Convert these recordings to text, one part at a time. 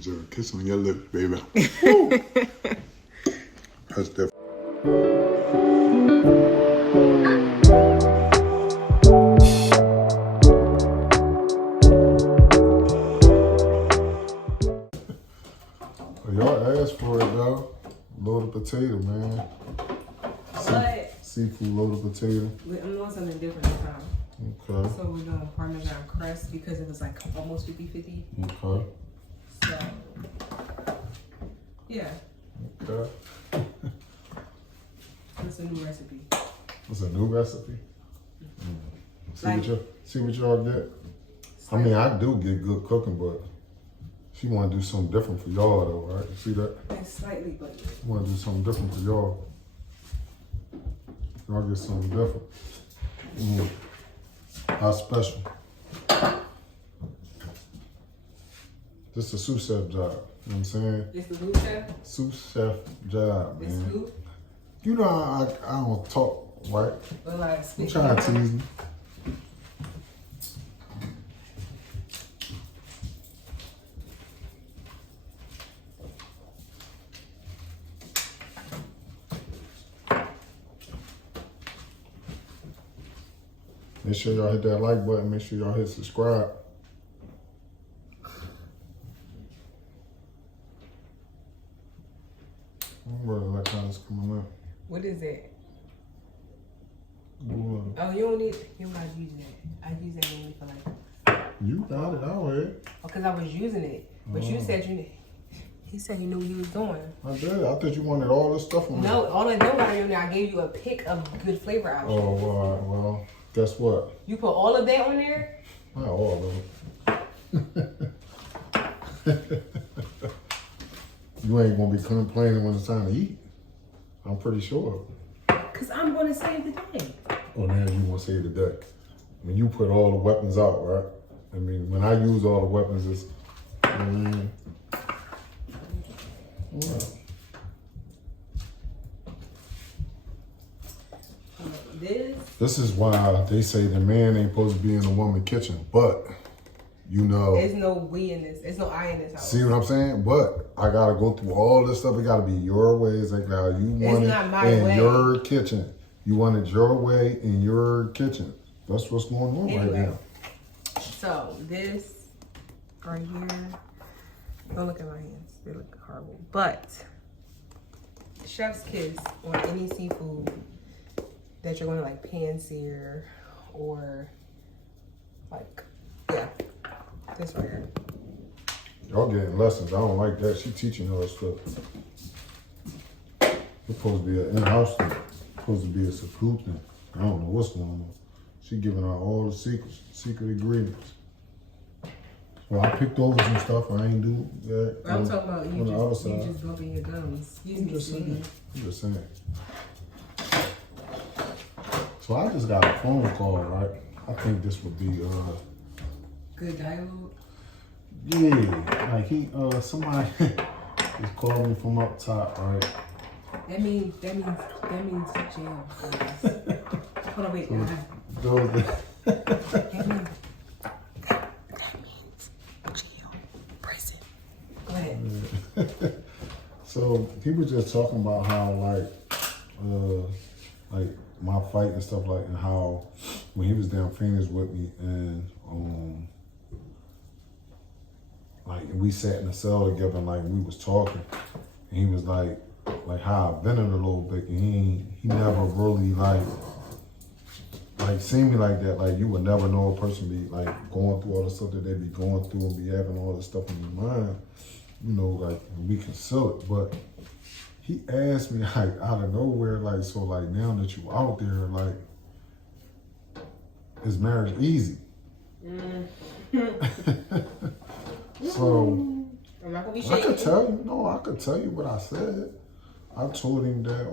Get your kiss on your lips, baby. That's that. Y'all asked for it, though. Loaded potato, man. What? Seafood loaded potato. I'm doing something different this time. Okay. So we're doing Parmesan crust because it was like almost 50-50. Okay. So, yeah. Okay. It's a new recipe. It's a new recipe? See what y'all get? I mean, I do get good cooking, but she want to do something different for y'all, though, right? You see that? It's slightly, but She want to do something different for y'all. Y'all get something different. How special? This is a sous chef job. You know what I'm saying? it's the sous chef. Sous chef job, It's man. sous. You know I don't talk, right? But like, I'm trying to tease me. Make sure y'all hit that like button. Make sure y'all hit subscribe. Where the electronics coming up? What is it? Ooh, Oh, you don't need. You don't gotta use that. I use that only for like. you got it already. Because I was using it, but you said you. He said he knew what he was doing. I did. I thought you wanted all this stuff on No, all I know about you now, I gave you a pick of good flavor options. Oh, all right. Well, guess what? You put all of that on there? Not all of them. You ain't gonna be complaining when it's time to eat. I'm pretty sure. Because I'm going to save the day. Oh, now you want to save the day. When you put all the weapons out, right? I mean, when I use all the weapons, it's... This is why they say the man ain't supposed to be in a woman's kitchen, but you know. There's no we in this. There's no I in this house. See what I'm saying? But I gotta go through all this stuff. It gotta be your way, exactly how you want It's not it my in way. your kitchen. You want it your way in your kitchen. That's what's going on right now. So this right here. Don't look at my hands. They look horrible. But chef's kiss on any seafood that you're going to like pan sear or like, yeah, this right here. Y'all getting lessons. I don't like that. She teaching her stuff. It's supposed to be an in-house thing. Supposed to be a secret thing. I don't know what's going on. She giving out all the secrets, secret ingredients. Well, I picked over some stuff. I ain't do that. I'm talking about you just side. bumping your gums. I'm just saying. So I just got a phone call, right? I think this would be good dialogue. Yeah, like somebody just called me from up top, right? That means jail. Hold on, wait. That means jail, prison. Go ahead. So he was just talking about how like my fight and stuff like, and how when he was down Phoenix with me and like we sat in the cell together and like we was talking, and he was like how I vented a little bit, and he never really like seen me like that. Like you would never know a person be like going through all the stuff that they be going through and be having all this stuff in their mind, you know, like we conceal it. But he asked me like out of nowhere, like, so like now that you out there, like, is marriage easy? So I'm not gonna be I shaking. could tell you, no, I could tell you what I said. I told him that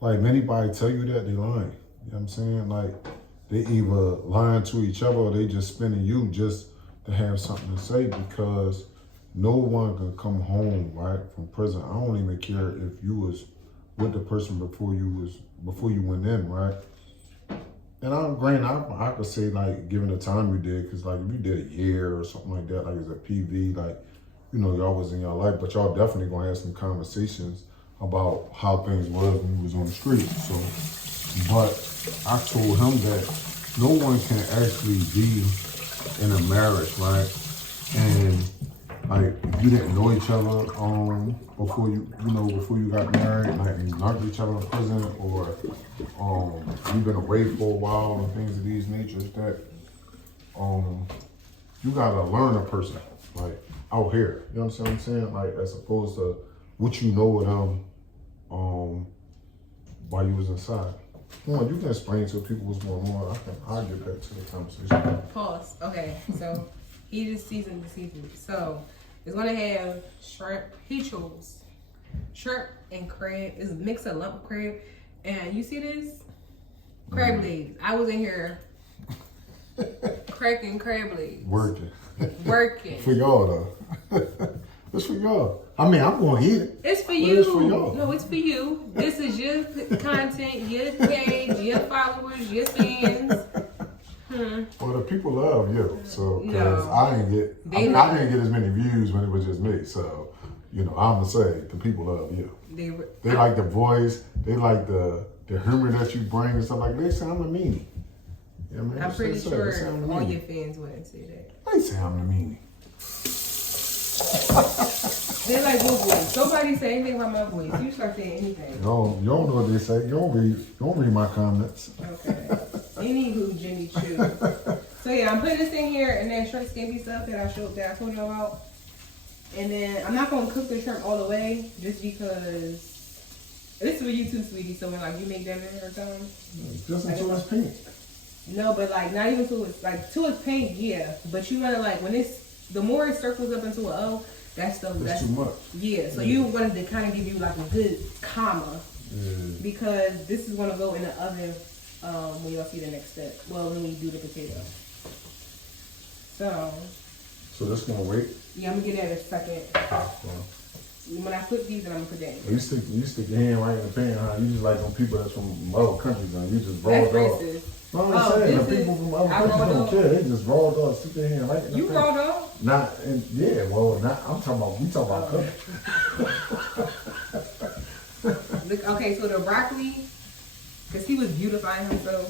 like if anybody tell you that, they lying. You know what I'm saying? Like they either lying to each other or they just spinning you just to have something to say, because no one can come home, right, from prison. I don't even care if you was with the person before you went in, right? And I could say like, given the time you did, because like if you did a year or something like that, like as a PV, like, you know, y'all was in your life, but y'all definitely gonna have some conversations about how things was when you was on the street. So, but I told him that no one can actually be in a marriage, right? And like you didn't know each other before you got married, like you knocked each other in prison, or you've been away for a while and things of these natures, that you gotta learn a person like out here. You understand what I'm saying? Like as opposed to what you know of them while you was inside. Come on, you can explain to people what's going on. I'll get back to the conversation. Pause. Okay, so he just seasoned the seafood. So it's gonna have shrimp. He chose shrimp and crab. It's a mix of lump crab. And you see this? Crab legs. I was in here cracking crab legs. Working. For y'all though. It's for y'all. I mean, I'm gonna eat it. It's for you. It's for y'all. No, it's for you. This is your content, your page, your followers, your fans. Well, the people love you, so because No. I didn't get as many views when it was just me. So, you know, I'm gonna say the people love you. They like the voice. They like the humor that you bring and stuff like that. They say I'm a meanie. You know what I mean? I'm pretty sure all meanie. your fans wouldn't say that. They say I'm the meanie. They like your voice. Somebody say anything about my voice. You start saying anything. You don't know what they say. You don't read my comments. Okay. Anywho, Jimmy Choo. So yeah, I'm putting this in here and then shrimp scampi stuff that I told you about. And then I'm not gonna cook the shrimp all the way just because this is for you too, sweetie. So when like you make dinner or something. Just until it's pink. No, but like not even to its pink, yeah. But you wanna like when the more it circles up into an O, that's too much. Yeah, so you wanted to kind of give you like a good comma because this is gonna go in the oven when y'all see the next step. Well, when we do the potato. So this gonna wait? Yeah, I'm gonna get that in a second. When I put these, then I'm gonna put that in. You stick your hand right in the pan, huh? You just like them people that's from other countries, and you just raw That's dog. racist. No, I'm saying the people from other countries don't care. They just raw dog, stick their hand right in the You pan. raw dog? I'm talking about, we talking about cooking. Look, okay, so the broccoli, because he was beautifying himself.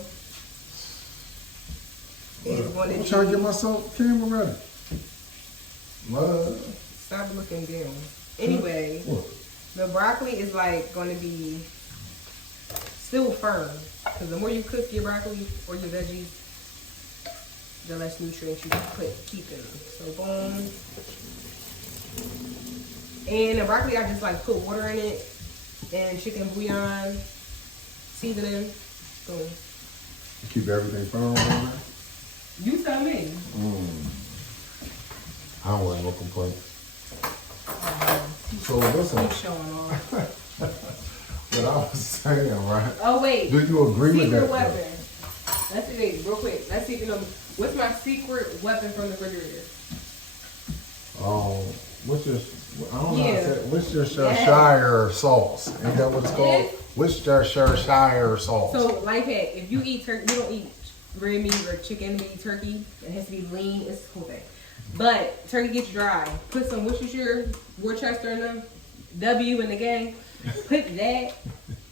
I'm trying to get myself camera ready. Stop looking down. Anyway, the broccoli is like going to be still firm. Because the more you cook your broccoli or your veggies, the less nutrients you keep in them. So boom. And the broccoli, I just like put water in it and chicken bouillon, seasoning. Boom. Keep everything firm on there? You tell me. I don't want no complaints. So listen. Keep showing off. What I was saying, right? Oh wait. Do you agree with that? Secret weapon. Let's see, wait, real quick. Let's see if you know. What's my secret weapon from the refrigerator? What's your Shire sauce? Ain't that what it's called? What's your Shire sauce? So, life hack, if you eat turkey, you don't eat red meat or chicken meat, turkey. It has to be lean. It's the whole thing. But turkey gets dry. Put some Worcestershire, Worcester in them. W in the gang. Put that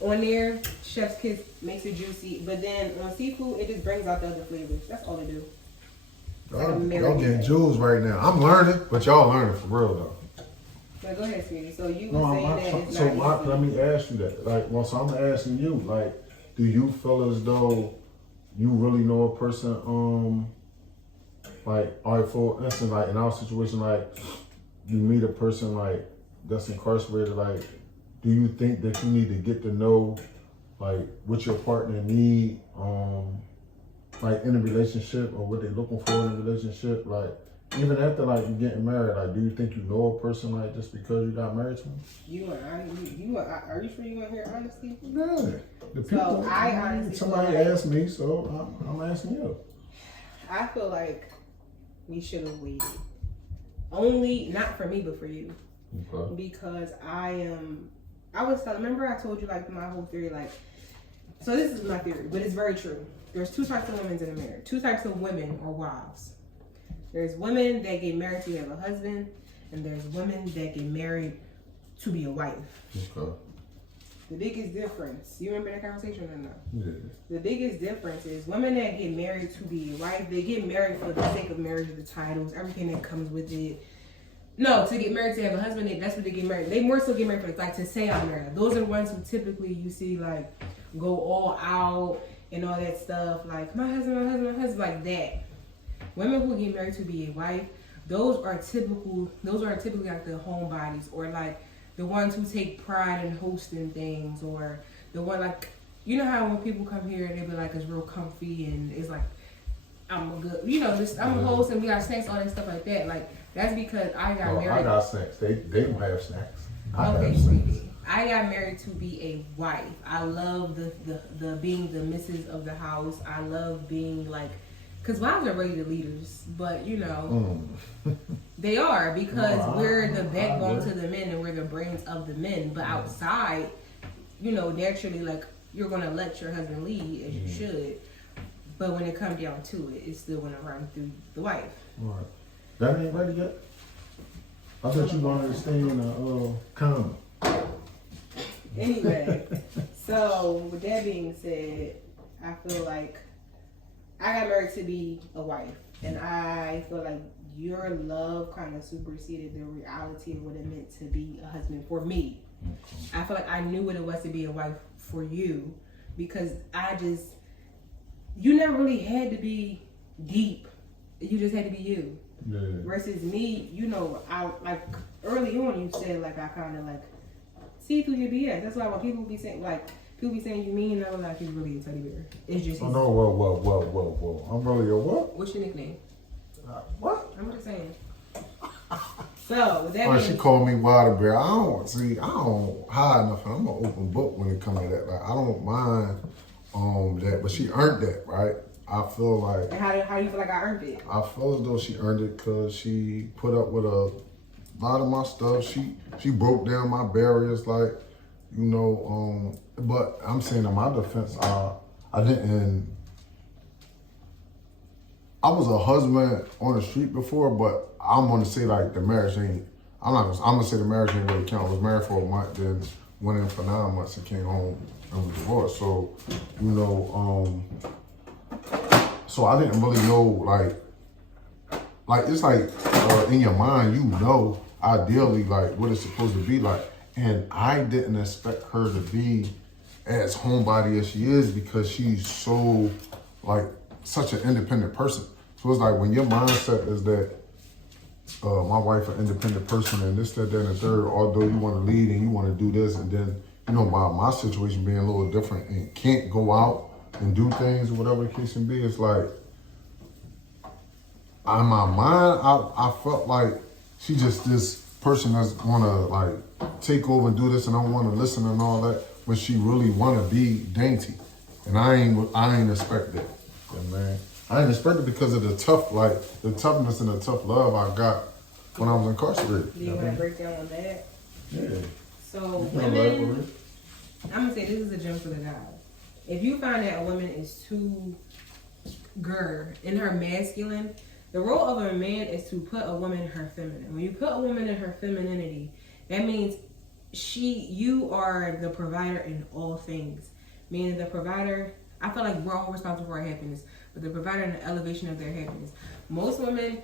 on there. Chef's kiss makes it juicy. But then on seafood, it just brings out the other flavors. That's all it do. Y'all getting jewels right now. I'm learning, but y'all learning for real though. Now go ahead, sweetie. So you were saying that it's not easy. Let me ask you that. So I'm asking you, do you feel as though you really know a person, all right, for instance, in our situation, you meet a person, that's incarcerated, do you think that you need to get to know, what your partner need, in a relationship or what they're looking for in a relationship? Even after, you getting married, do you think you know a person, just because you got married to them? Are you sure you want to hear honesty? Yeah. The people, I honestly somebody asked me, so I'm asking you. I feel like we should have waited. Only, not for me, but for you. Okay. Because remember I told you, my whole theory, So this is my theory, but it's very true. There's two types of women in a marriage. Two types of women or wives. There's women that get married to have a husband, and there's women that get married to be a wife. Okay. The biggest difference, you remember that conversation or no? Yeah. The biggest difference is women that get married to be a wife, they get married for the sake of marriage, the titles, everything that comes with it. No, to get married to have a husband, that's what they get married. They more so get married for like to say I'm married. Those are the ones who typically you see like go all out and all that stuff, like my husband, like that. Women who get married to be a wife, those are typically like the homebodies, or like the ones who take pride in hosting things, or the one like, you know how when people come here they be like it's real comfy and it's like I'm a good, you know, just I'm a host and we got snacks, all that stuff like that. Like that's because I got married. I got snacks. They don't have snacks. Okay, sweetie. I got married to be a wife. I love the being the missus of the house. I love being like, because wives are really the leaders, but you know, they are, because we're the backbone to the men and we're the brains of the men. But outside, you know, naturally, like you're gonna let your husband lead as you should. But when it comes down to it, it's still gonna run through the wife. Right. That ain't ready yet. I thought you wanted to stay in a comment. Anyway, so with that being said, I feel like I got married to be a wife, and I feel like your love kind of superseded the reality of what it meant to be a husband for me. I feel like I knew what it was to be a wife for you, because you never really had to be deep. You just had to be you. Yeah. Versus me, you know, I like early on you said like I kind of like see through your BS. That's why when people be saying you mean, I was like, he's really a teddy bear. It's just. Oh no! Whoa! I'm really a what? What's your nickname? What? I'm just saying. So with that Oh, being, she called me Water Bear. I don't hide nothing. I'm an open book when it comes to that. Like I don't mind that, but she earned that, right? I feel like. And how do you feel like I earned it? I feel as though she earned it because she put up with a lot of my stuff. She broke down my barriers, like, you know. But I'm saying in my defense, I didn't. I was a husband on the street before, but I'm gonna say like the marriage ain't. I'm gonna say the marriage ain't really count. I was married for a month, then went in for 9 months and came home and was divorced. So, you know, so I didn't really know like it's like in your mind, you know, ideally like what it's supposed to be like, and I didn't expect her to be as homebody as she is, because she's so like such an independent person. So it's like when your mindset is that my wife an independent person and this, that, and the third, although you want to lead and you want to do this, and then, you know, my situation being a little different and can't go out and do things or whatever the case may be, it's like in my mind, I felt like she just this person that's wanna like take over and do this and I want to listen and all that, when she really want to be dainty, and I ain't expect that. Yeah, man, I ain't expect it because of the toughness and the tough love I got when I was incarcerated. Do you want to break down on that? Yeah. So women, I'm gonna say this is a gem for the guy. If you find that a woman is too in her masculine, the role of a man is to put a woman in her feminine. When you put a woman in her femininity, that means you are the provider in all things. Meaning the provider, I feel like we're all responsible for our happiness, but the provider in the elevation of their happiness. Most women,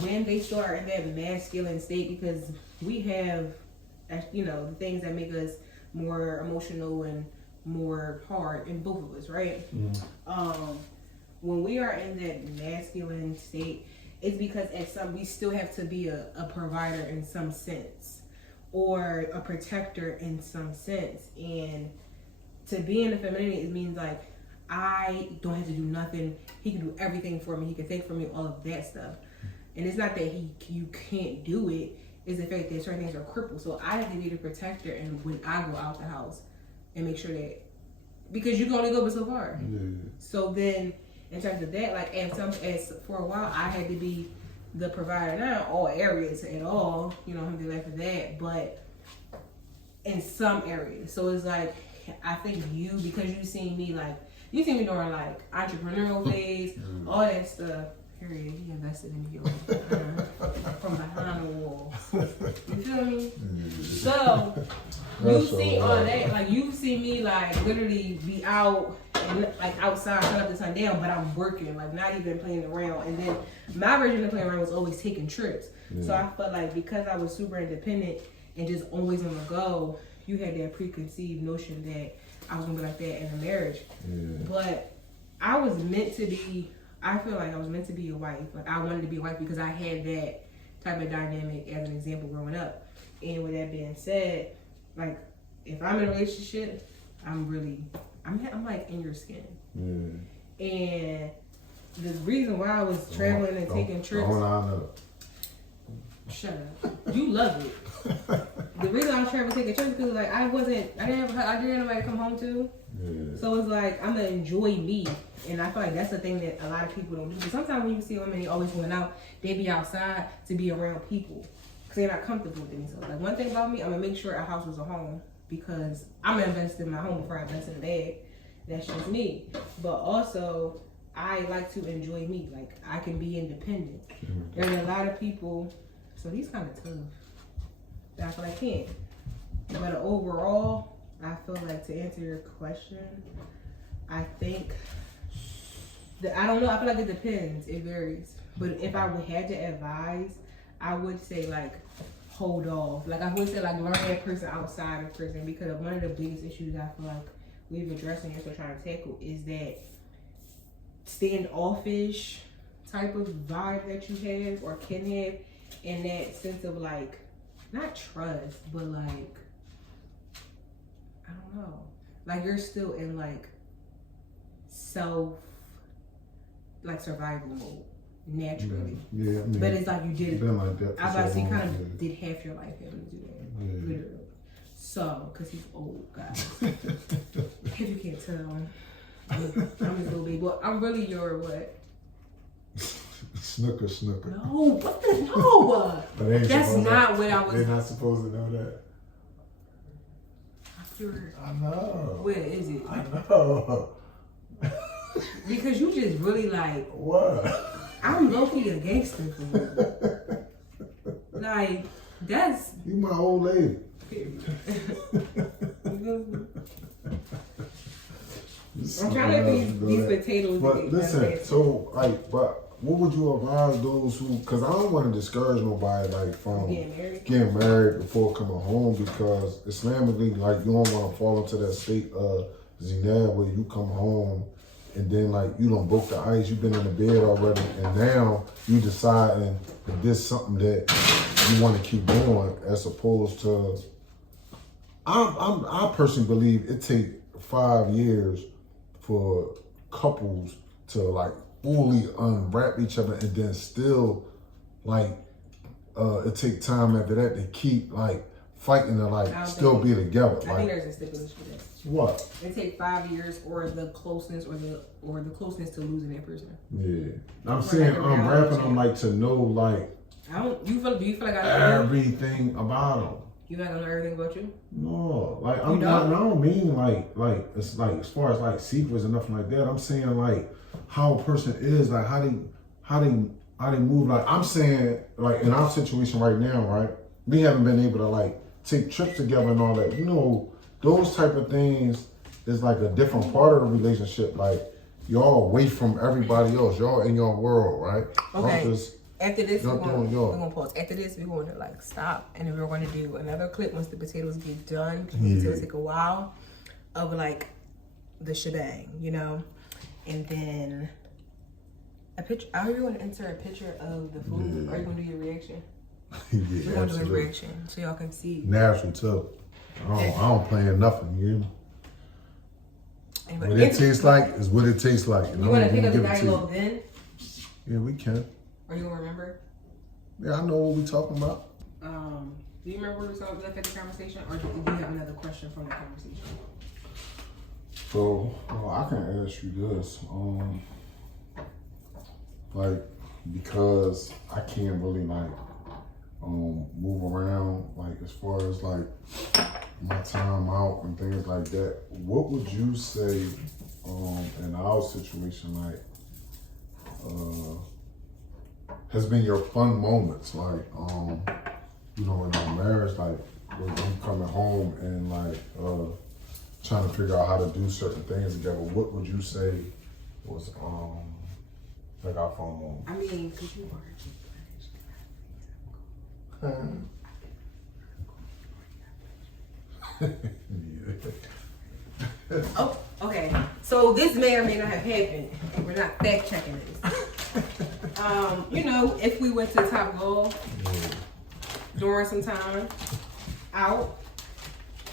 when they start in that masculine state, because we have, you know, the things that make us more emotional and more hard in both of us, right? When we are in that masculine state, it's because we still have to be a provider in some sense, or a protector in some sense. And to be in the femininity, it means like I don't have to do nothing. He can do everything for me. He can take from me, all of that stuff. And it's not that you can't do it. It's the fact that certain things are crippled. So I have to be the protector, and when I go out the house, and make sure that, because you can only go but so far. Yeah. So then, in terms of that, like as for a while, I had to be the provider, not in all areas at all, you know, alhamdulillah for that, but in some areas. So it's like I think because you seen me during like entrepreneurial phase, all that stuff. Period. He invested in me from behind the walls. You feel me? So you see all that, like you see me like literally be out and like outside, sun up to sundown, but I'm working, like not even playing around. And then my version of playing around was always taking trips. So I felt like because I was super independent and just always on the go, you had that preconceived notion that I was gonna be like that in a marriage. But I was meant to be. I feel like I was meant to be a wife. Like I wanted to be a wife because I had that type of dynamic as an example growing up. And with that being said, like if I'm in a relationship, I'm like in your skin. And the reason why I was traveling and taking trips. Shut up. You love it. The reason I was traveling taking trips because like I didn't have nobody to come home to. So it's like I'm gonna enjoy me, and I feel like that's the thing that a lot of people don't do. Because sometimes when you see women, they always going out, they be outside to be around people because they're not comfortable with themselves. Like one thing about me, I'm gonna make sure our house was a home because I'm gonna invest in my home before I invest in a bag. That's just me. But also, I like to enjoy me. Like I can be independent. There's a lot of people, so he's kind of tough. That I feel like I can't. But overall, I feel like to answer your question, I think that I don't know. I feel like it depends. It varies. But if I would had to advise, I would say like hold off. Like I would say like learn that person outside of prison because one of the biggest issues I feel like we've addressed and we're trying to tackle is that standoffish type of vibe that you have or can have, and that sense of like not trust, but like. I don't know. Like you're still in like survival mode naturally. Yeah, I mean, but it's like you did. Been like that. I was about to say, kind of did half your life having to do that, literally. So, because he's old, guys. If you can't tell, I'm his little baby. Well, I'm really your what? Snooker. No, what the no? That's not what I was. They're not supposed to know that. I know. Where is it? I know. Because you just really like. What? I'm low-key a gangster for you. Like, that's. You my old lady. I'm trying to get these potatoes. But listen, so like, but what would you advise those who? Because I don't want to discourage nobody like from getting married before coming home because Islamically, like you don't want to fall into that state of zina where you come home and then like you don't broke the ice, you've been in the bed already, and now you deciding that this is something that you want to keep going as opposed to. I personally believe it takes 5 years for couples to like fully unwrap each other and then still like it takes time after that to keep like fighting to like still be together. I think there's a stipulation for that. What? It takes 5 years or the closeness or the closeness to losing that person. Yeah. I'm saying unwrapping them like to know like do you feel like I know everything about them? You not gonna know everything about you? No, like I'm not. I don't mean like it's like as far as like secrets and nothing like that. I'm saying like how a person is, like how they move. Like I'm saying like in our situation right now, right? We haven't been able to like take trips together and all that. You know, those type of things is like a different part of the relationship. Like y'all away from everybody else. Y'all in your world, right? Okay. After this, we're gonna pause. After this, we're going to like stop, and then we're going to do another clip once the potatoes get done. It'll take a while of like the shebang, you know, and then a picture. Are you going to insert a picture of the food? Or are you going to do your reaction? We're going to do a reaction so y'all can see. Natural too. I don't plan nothing, you know. What it tastes like is what it tastes like. You want to pick up the dialogue then? Yeah, we can. Are you gonna remember? Yeah, I know what we're talking about. Do you remember what we talked about the conversation, or do you have another question from the conversation? So, I can ask you this, like because I can't really like move around, like as far as like my time out and things like that, what would you say in our situation, like, has been your fun moments, like, you know, in our marriage, like, when you coming home and like trying to figure out how to do certain things together, what would you say was like our fun moment? I mean, cause you are. Oh, okay. So this may or may not have happened. We're not fact checking this. You know, if we went to Top Golf during some time out,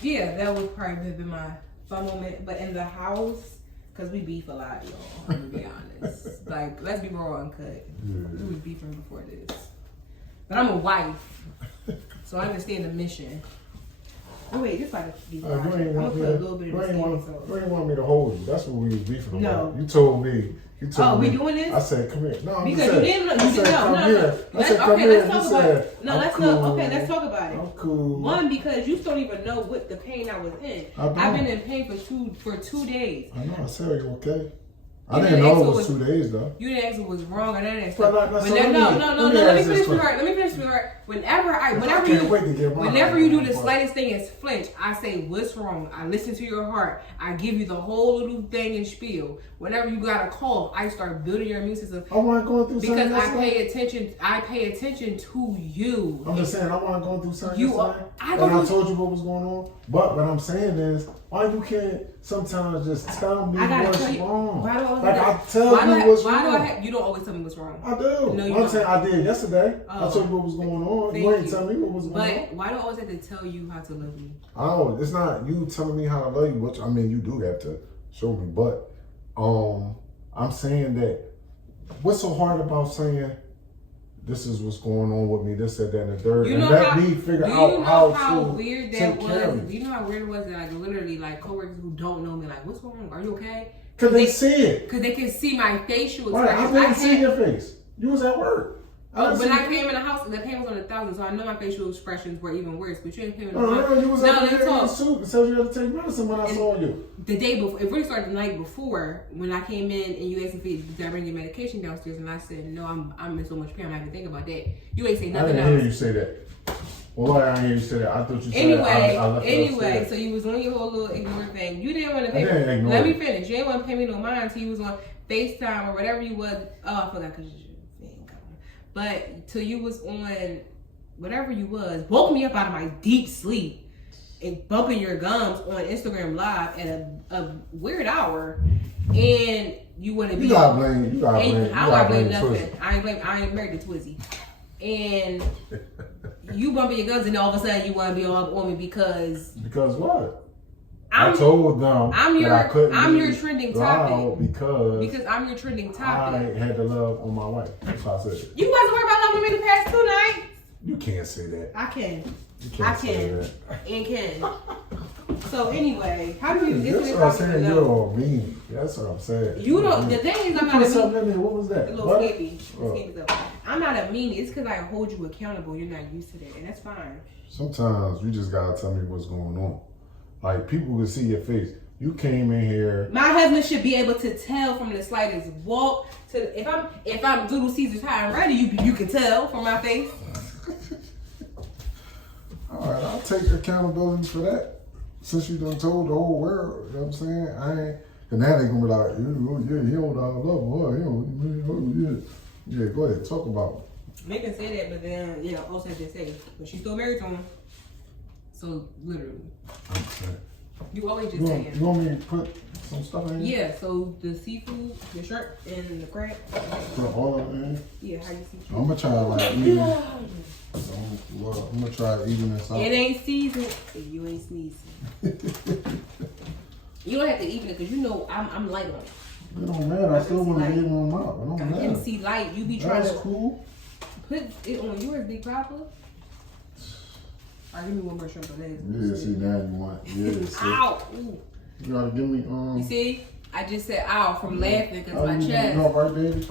yeah, that would probably have been my fun moment. But in the house, cause we beef a lot, y'all. To be honest, like let's be raw and cut. We was beefing before this. But I'm a wife, so I understand the mission. Oh wait, this might be You ain't want me to hold you. That's what we was beefing about. No. You told me. Oh, we doing this? I said, come here. No, because you didn't know. You didn't know. No. Let's talk about it. No, let's talk. Okay, let's talk about it. I'm cool. One, because you don't even know what the pain I was in. I've been in pain for 2 days. I know. I said, are you okay? I didn't know it was 2 days though. You didn't ask what was wrong or none of that stuff. No. Let me finish, sweetheart. Let me finish, sweetheart. Whenever you do the slightest thing is flinch, I say, what's wrong? I listen to your heart. I give you the whole little thing and spiel. Whenever you got a cough, I start building your immune system. I wasn't going through something. Because I pay attention to you. I'm just saying, I wasn't going through something yesterday. I told you what was going on. But what I'm saying is, why you can't sometimes just tell me what's wrong? I tell you what's wrong. You don't always tell me what's wrong. I do. No, I'm saying I did yesterday. I told you what was going on. You ain't tell me what was going on. But why do I always have to tell you how to love me? Oh, it's not you telling me how to love you, which I mean you do have to show me. But I'm saying that what's so hard about saying this is what's going on with me, this, that, and the third, and let me figure out how weird that was. Do you know how weird it was that like literally like coworkers who don't know me like, what's wrong? Are you okay? Because they see it. Because they can see my facial expressions. Right, I didn't see your face. You was at work. When I came in the house, the payment was on 1,000, so I know my facial expressions were even worse. But you didn't pay me in the house. No, you was in the suit and said you had to take medicine when I saw you. The day before, it really started the night before when I came in and you asked me, did I bring your medication downstairs? And I said, no, I'm in so much pain, I'm not even thinking about that. You ain't say nothing else. I didn't hear you say that. Well, I didn't hear you say that. I thought you said Anyway, so you was on your whole little ignore thing. You didn't want to pay me. Let me finish. You didn't want to pay me no mind until you was on FaceTime or whatever you was. Oh, I forgot because you ain't coming. But till you was on whatever you was, woke me up out of my deep sleep and bumping your gums on Instagram Live at a weird hour, and you want to be. You gotta blame. I don't blame nothing. I ain't married to Twizzy, and you bumping your guns, and all of a sudden you want to be all up on me because. Because what? I told them I'm your trending topic because I'm your trending topic. I had to love on my wife. That's what I said. You wasn't worried about loving me the past 2 nights. You can't say that. I can. You can't say that. And can. So anyway, how do you? That's what I'm saying. You're all mean. That's what I'm saying. You don't. The thing is, I'm not a meanie. What was that? A little skippy. I'm not a meanie. It's because I hold you accountable. You're not used to that, and that's fine. Sometimes you just gotta tell me what's going on. Like, people can see your face. You came in here. My husband should be able to tell from the slightest walk to if I'm Doodle Caesar's high and ready, you can tell from my face. All right, I'll take accountability for that. Since you done told the whole world, you know what I'm saying? And now they gonna be like, oh yeah, he don't love her. Yeah, go ahead, talk about it. They can say that, but then also have to say, but she's still married to him. So literally, you always just saying. You want me to put some stuff in? Yeah. So the seafood, the shrimp, and the crab. Put all of it in. Yeah. How you see? I'm gonna try like eating. I'm gonna try eating this out. It ain't seasoned if you ain't sneezing. You don't have to even it because you know I'm light on it. It don't matter. I still want to eat them out. It don't matter. MC light. You be trying to cool. Put it on yours, Big Papa. Alright, give me one more shrimp on that. Yeah, see now you want. Yeah, see. Ow! Ooh. You gotta give me You see? I just said ow from laughing because my chest. You right, baby?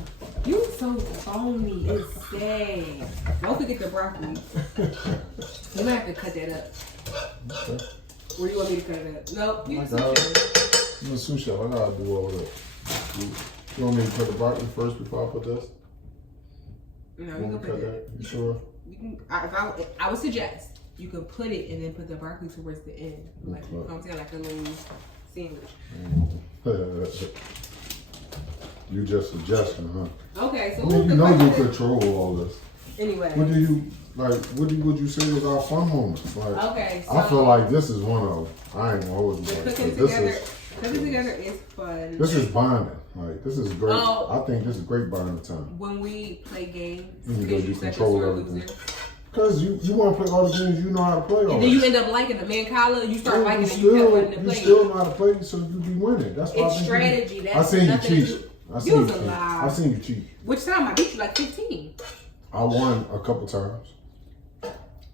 You so phony. It's sad. Don't forget the broccoli. You might have to cut that up. Okay. Or you want me to cut it up? No, you I can got sous chef. I'm a sous chef. I gotta do all that. You want me to cut the broccoli first before I put this? No, You you want can me to put cut it. that? You sure? You can. I would suggest you can put it and then put the broccoli towards the end, like you know what I'm saying, like a little sandwich. You just suggesting, huh? Okay, so I mean, you know you control all this. Anyway. What do you like? What would you say was our fun moments? Like, Okay, so I feel like this is one of them. I ain't gonna hold you. the Like, cooking together is fun. This is bonding. Like, this is great. Oh. I think this is great bonding time. When we play games, Because you second control sore everything. loser. Because you want to play all the games you know how to play. And then you end up liking the man collar. You start liking it. You kept wanting to You play. still know how to play, so you be winning. That's why It's strategy. I That's seen you nothing cheat. I seen you cheat. I seen you cheat. Which time I beat you like 15. I won a couple times.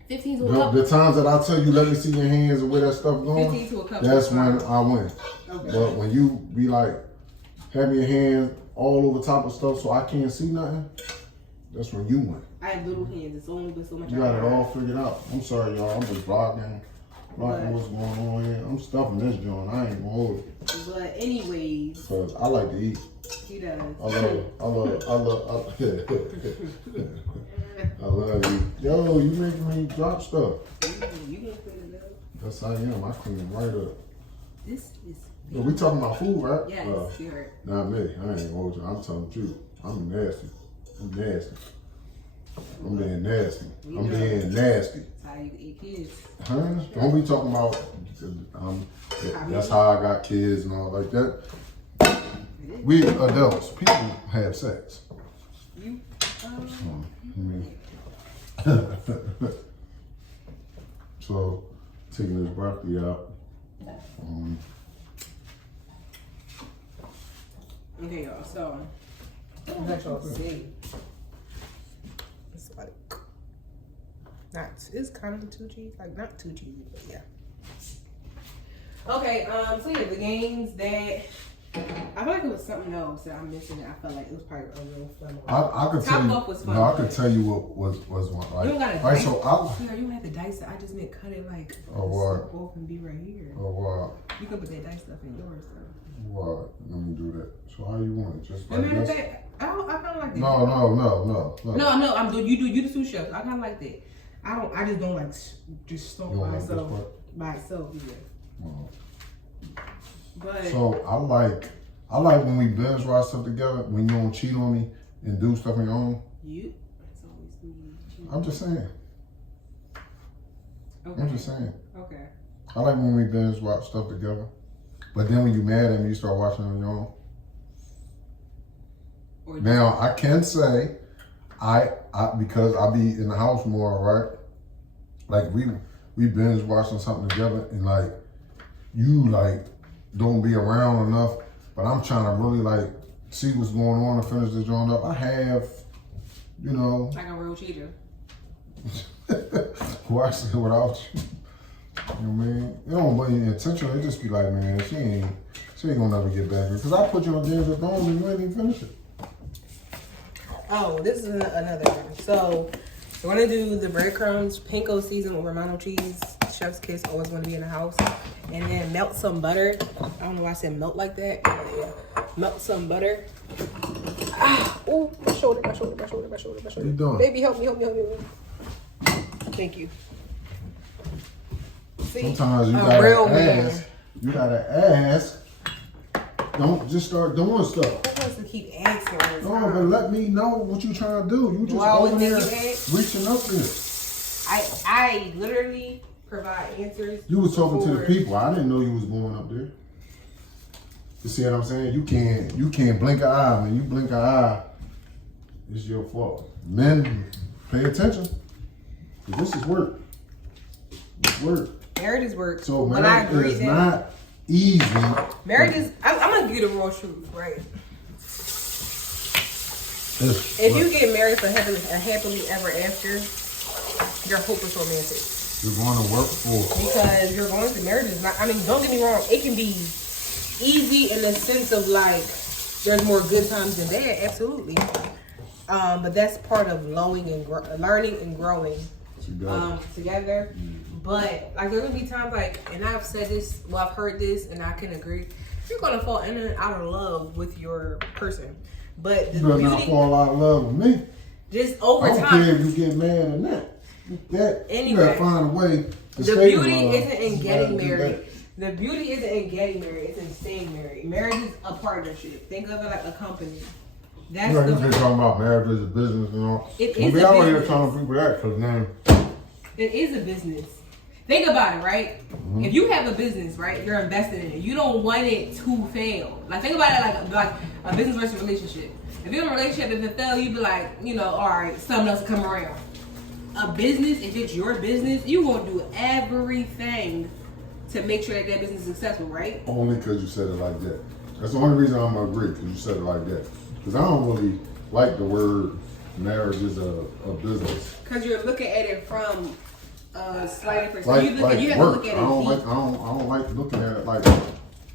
15 to a couple. The times that I tell you, let me see your hands and where that stuff going. 15 to a couple. That's when I win. Okay. But when you be like, have your hands all over top of stuff so I can't see nothing, that's when you win. I have little hands. It's only been so much. You got it all figured out. I'm sorry, y'all. I'm just vlogging what's going on here. I'm stuffing this joint. I ain't gonna hold it. But anyways, Because I like to eat. he does. I love you. Yo, you making me drop stuff. You can clean it up. Yes, I am. I clean it right up. This is. But we talking about food, right? Yes, you heard. Not me. I ain't gonna hold you. I'm telling the truth. I'm nasty. I'm nasty. I'm being nasty. I'm being nasty. That's how you eat kids. Huh? Don't be talking about that's how I got kids and all like that. We adults, people have sex. You. So, taking this broccoli out. Okay, y'all. So, let y'all see. It's like not. It's kind of too cheesy. Like not too cheesy, but yeah. Okay. So yeah, the games that. I feel like it was something else that I'm missing. I felt like it was probably a real fun one. I could tell you. Was fun. No, I could tell you what was one. Like, you don't gotta right, dice. so You don't have to dice it. I just meant cut it like. Oh, what? Off and be right here. Oh, wow. You can put that dice stuff in yours. So. Wow. Let me do that. So how you want it? Just No like matter this? that. I kind of like that. No. You the sous chef. I kind of like that. I just don't like just stuff You by don't like this itself. part? By itself, yeah. Oh. But So I like when we binge watch stuff together. When you don't cheat on me and do stuff on your own. It's always me. I'm just saying. Okay. I'm just saying. Okay. I like when we binge watch stuff together. But then when you mad at me, you start watching on your own. Now I can say, I because I be in the house more, right? Like we binge watching something together, and like you like don't be around enough. But I'm trying to really like see what's going on and finish this joint up. I have, you know, like a real cheater. watch it without you. You know what I mean? It don't be intentional. It just be like, man, she ain't gonna never get back here. Cause I put you on games at home and you ain't even finish it. Oh, this is another one. So we're gonna do the breadcrumbs, panko season with Romano cheese. Chef's kiss, always want to be in the house. And then melt some butter. I don't know why I said melt like that. Yeah. Melt some butter. Oh, my shoulder. What you doing? Baby, help me. Thank you. See? Sometimes you gotta ask. You gotta ask. Don't just start doing stuff. I'm supposed to keep asking all the No, time. but let me know what you trying to do. You just always over there think you ask? reaching up there. I literally provide answers. You was talking to the people. I didn't know you was going up there. You see what I'm saying? You can't blink an eye, man. You blink an eye, it's your fault. Men, pay attention. This is work. It's work. Marriage is work. So but I agree is that not easy. marriage is. I'm gonna give you the raw truth, right? If you get married for happily ever after, you're hopeless romantic. You're going to work for. Because you're going to marriage is not. I mean, don't get me wrong. It can be easy in the sense of like there's more good times than bad. Absolutely. But that's part of learning and growing together. But like there will be times like, and I've said this, well I've heard this, and I can agree. You're gonna fall in and out of love with your person, but the You better beauty, not fall out of love with me. just over I don't time. care if you get mad or not. That Anyway, you gotta find a way to the stay beauty in love. isn't in getting You gotta do married. that. The beauty isn't in getting married. It's in staying married. Marriage is a partnership. Think of it like a company. That's You know, you've the. been talking about marriage as a business and all. It Well, is we a out here business. telling people that because then It is a business. Think about it, right? If you have a business, right, you're invested in it. You don't want it to fail. Like think about it like a business versus relationship. If you're in a relationship, if it fails, you'd be like, all right, something else will come around. A business, if it's your business, you gonna do everything to make sure that business is successful, right? only because you said it like that. That's the only reason I'm gonna agree because you said it like that. Because I don't really like the word marriage is a business. Because you're looking at it from a slight perspective. Like you have work. to look at I it don't deep. like looking at it like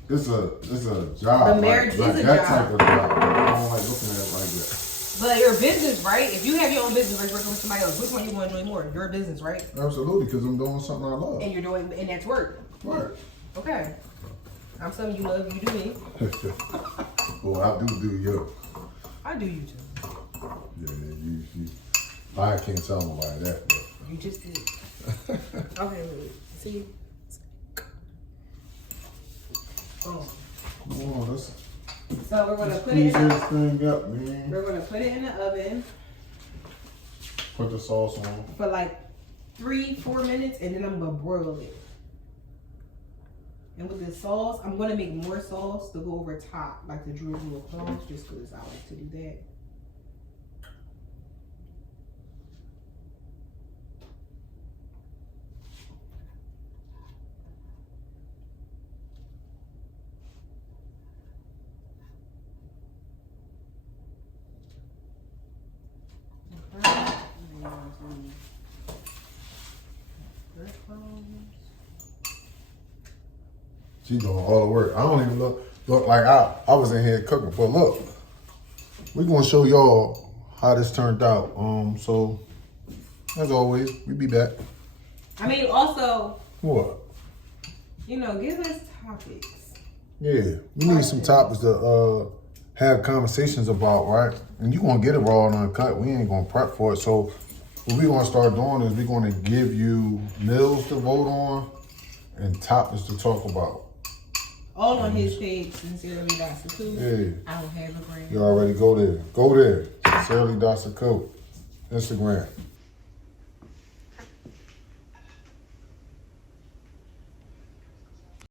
it's a job. The marriage like is a that job. type of job. I don't like looking at it like that. But your business, right? If you have your own business versus working with somebody else, which one you want to enjoy more? Your business, right? Absolutely, because I'm doing something I love. And that's work. Right. Okay. I'm something you love, you do me. Well, I do you. I do you too. Yeah, you. I can't tell nobody that. But. You just did. Okay, wait. See? Oh. Come on, let's So we're gonna put it in this the, thing up, man. we're gonna put it in the oven Put the sauce on. for like 3-4 minutes, and then I'm gonna broil it. And with the sauce, I'm gonna make more sauce to go over top, like the drizzle across, just because I like to do that. She doing all the work. I don't even look like I was in here cooking. But look, we're gonna show y'all how this turned out. So as always, we be back. I mean, also, What? give us topics. Yeah, we need some topics to have conversations about, right? And you gonna get it raw and uncut. We ain't gonna prep for it. So what we gonna start doing is we gonna give you meals to vote on and topics to talk about. All on his page, Sincerely Dr. Cool. Yeah. I don't have a brand. You already go there. Go there. Sincerely Dr. Coop. Instagram.